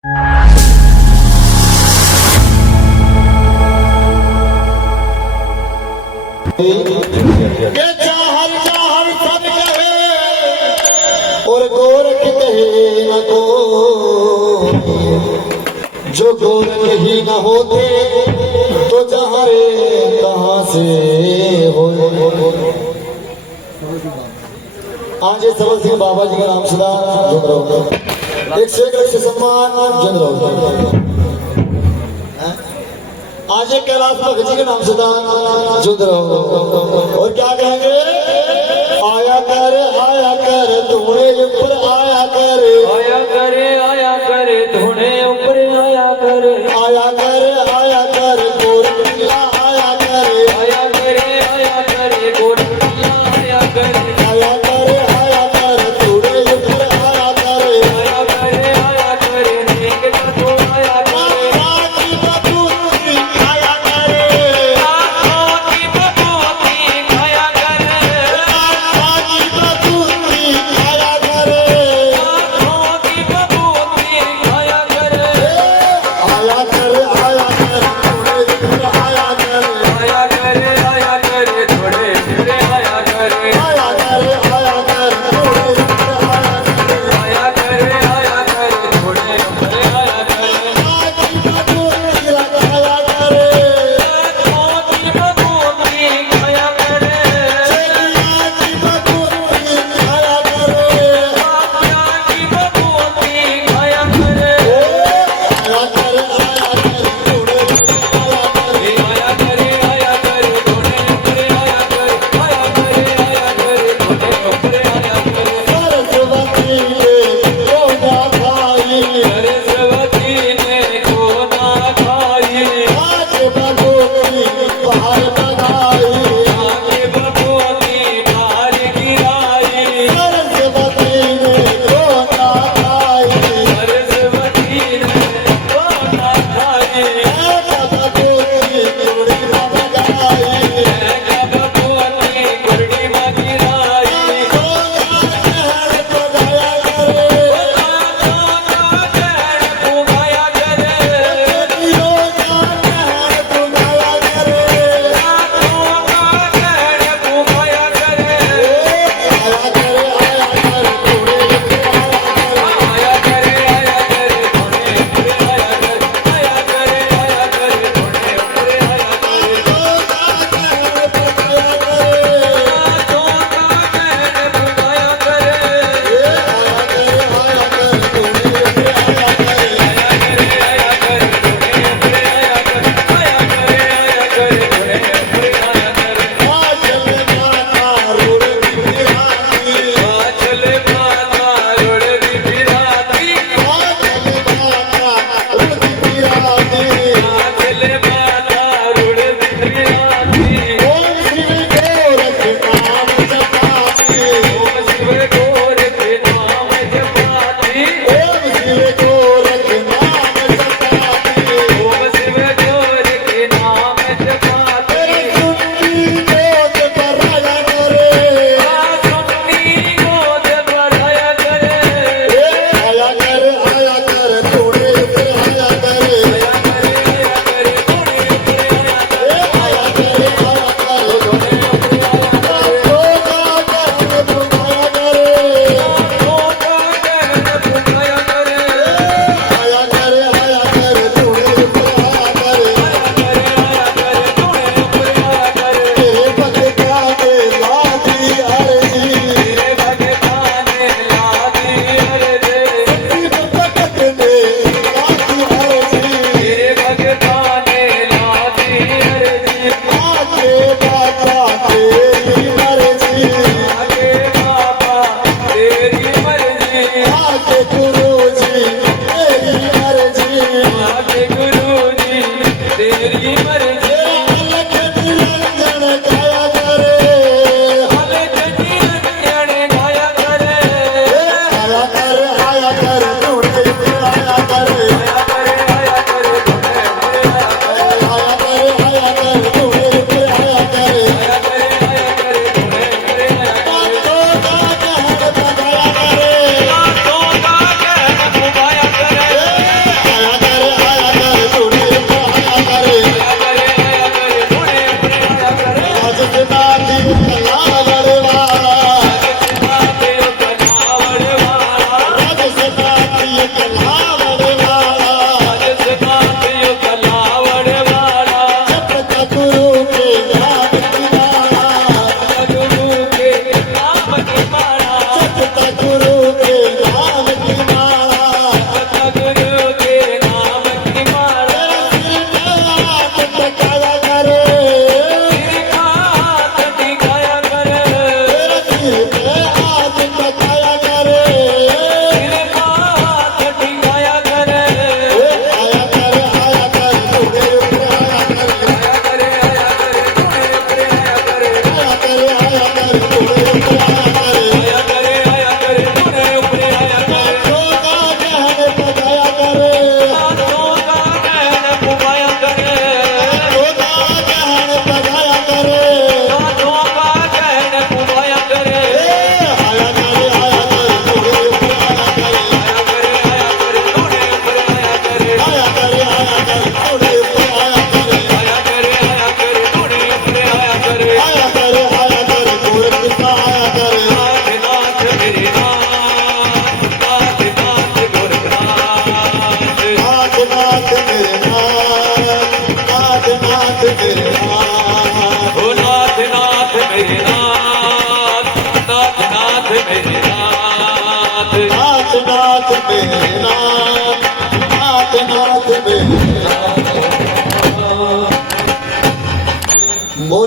चाहर चाहर सब कहे और गोरख कहे न को, जो गोरख ही न होते तो चाहरे कहाँ से हो। आज ये सबल सिंह बाबा जी का नाम सदा जुड़ रहा, एक से सम्मान जुड़ रहा। आज एक कैलाश भगत जी के नाम सदा जुड़ रहो और क्या कहेंगे, आया कर तूने ऊपर आया कर, आया कर तूने ऊपर आया कर, आया कर गोरखिया आया कर, आया कर गोरखिया आया कर, आया कर तूने ऊपर आया कर, आया कर नेक तो आया कर, आकी बबूती आया कर, आँखों की बबूती खाया कर, आकी बबूती आया कर, आँखों की बबूती खाया कर, आया कर तूने ऊपर आया कर, आया कर थोड़े ऊपर आया कर, आया कर तूने ऊपर आया कर, आया कर थोड़े ऊपर आया कर, आकी बबूती आया कर, आँखों की बबूती खाया कर, चलिया की बबूती आया कर, आँखों की बबूती खाया कर, आया कर तूने ऊपर आया कर, आया कर थोड़े ऊपर आया कर, आया कर थोड़े ऊपर आया कर, सरस्वती ने रोजा खाई, सरस्वती ने को ना खाई, आज बबूती बाहर बनाई, आगे बबूती बाहर गिराई, सरस्वती ने रोजा खाई, सरस्वती ने को ना खाई, बबूती चूड़ी न बजाई, बबूती कुर्डी में गिराई, सोना शहर को दया करे, सोना शहर को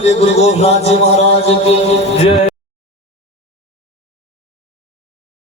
बोले गुरु गोरखनाथ जी महाराज की जय।